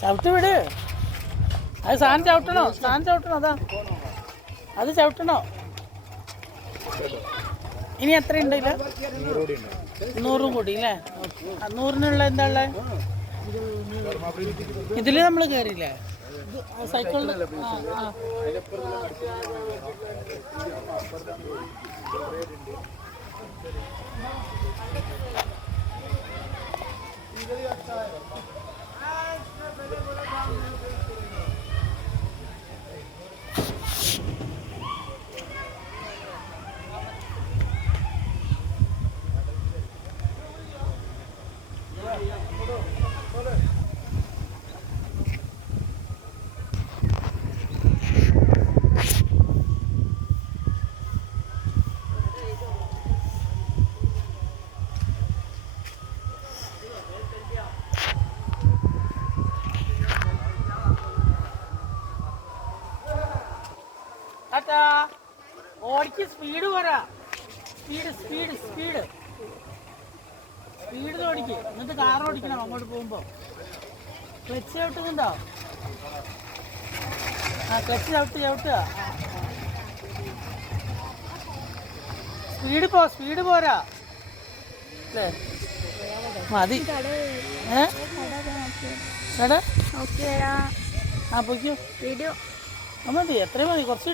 ചവിട്ട് വിട്. അത് സാധനം ചവിട്ടണോ? അതാ അത് ചവിട്ടണോ? ഇനി എത്ര ഉണ്ട്? 100 കൂടി അല്ലേ? 100-നുള്ള എന്താ ഉള്ളത്? ഇതിൽ നമ്മൾ കയറിയില്ലേ സൈക്കിളിൽ? ഓടിക്ക് സ്പീഡ് പോരാ. സ്പീഡ് ഓടിക്ക്. എന്നിട്ട് കാർ ഓടിക്കണം അങ്ങോട്ട് പോകുമ്പോ. ക്ലച്ച് ചവിട്ടുന്നുണ്ടോ? ക്ലച്ച് ചവിട്ടുക. സ്പീഡ് പോരാ അല്ലേ? മതി. പൊയ്ക്കോ. മതി, എത്രയും മതി. കുറച്ച്